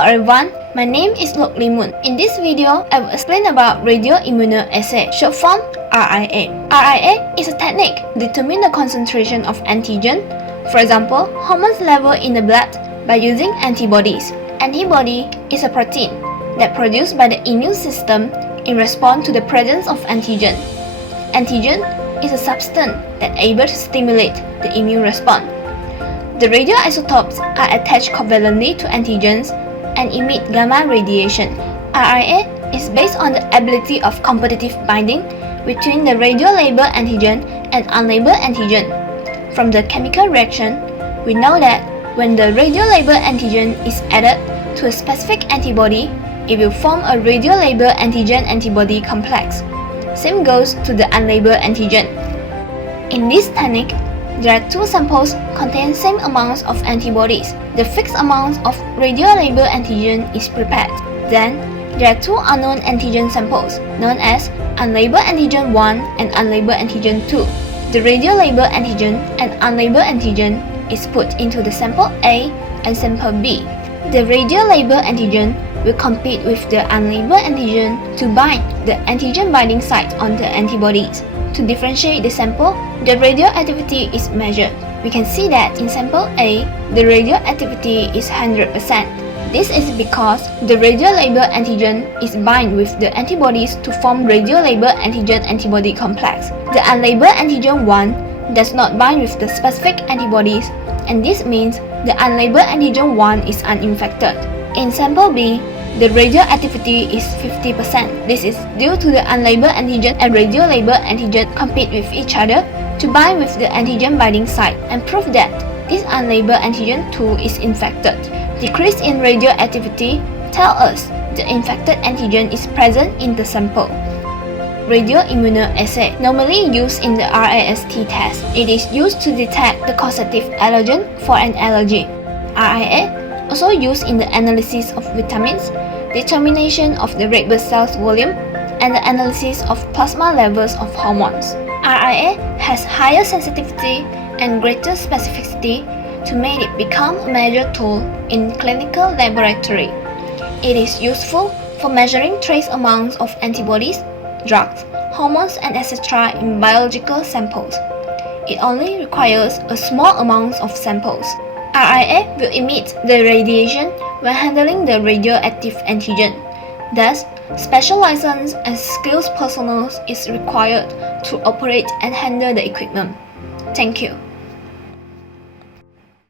Hello everyone, my name is Moon. In this video, I will explain about radioimmunoassay, short form RIA. RIA is a technique to determine the concentration of antigen, for example, hormones level in the blood, by using antibodies. Antibody is a protein that produced by the immune system in response to the presence of antigen. Antigen is a substance that able to stimulate the immune response. The radioisotopes are attached covalently to antigens and emit gamma radiation. RIA is based on the ability of competitive binding between the radiolabeled antigen and unlabeled antigen. From the chemical reaction, we know that when the radiolabeled antigen is added to a specific antibody, it will form a radiolabeled antigen-antibody complex. Same goes to the unlabeled antigen. In this technique, there are two samples containing same amounts of antibodies. The fixed amount of radiolabeled antigen is prepared. Then, there are two unknown antigen samples, known as unlabeled antigen 1 and unlabeled antigen 2. The radiolabeled antigen and unlabeled antigen is put into the sample A and sample B. The radiolabeled antigen will compete with the unlabeled antigen to bind the antigen binding site on the antibodies. To differentiate the sample, the radioactivity is measured. We can see that in sample A, the radioactivity is 100%. This is because the radiolabeled antigen is bind with the antibodies to form radiolabeled antigen-antibody complex. The unlabeled antigen 1 does not bind with the specific antibodies, and this means the unlabeled antigen 1 is uninfected. In sample B, the radioactivity is 50%. This is due to the unlabeled antigen and radiolabeled antigen compete with each other to bind with the antigen binding site and prove that this unlabeled antigen 2 is infected. Decrease in radioactivity tell us the infected antigen is present in the sample. Radioimmunoassay, normally used in the RAST test. It is used to detect the causative allergen for an allergy. RIA also used in the analysis of vitamins, determination of the red blood cells volume, and the analysis of plasma levels of hormones. RIA has higher sensitivity and greater specificity to make it become a major tool in clinical laboratory. It is useful for measuring trace amounts of antibodies, drugs, hormones, and etc. in biological samples. It only requires a small amount of samples. RIA will emit the radiation when handling the radioactive antigen. Thus, special license and skilled personnel is required to operate and handle the equipment. Thank you.